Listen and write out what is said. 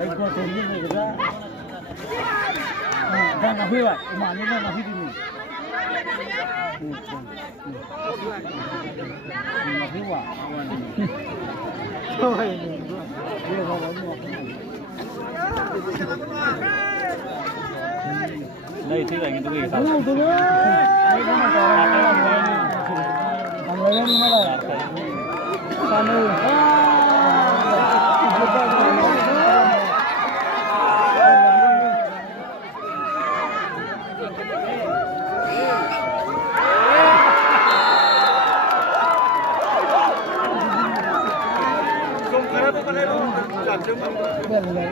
Ay ko to ni ni da. Dan na hui wa, ma ni na hui ni. Ma hui wa. Thôi. Dia ba ba ni. Đây thế là cái tôi sao? Đúng rồi. Đây nó là làm lấy đi mà là. Sao nữa? Không khá tôi có đây đâu. Làm chứ mà. Đây là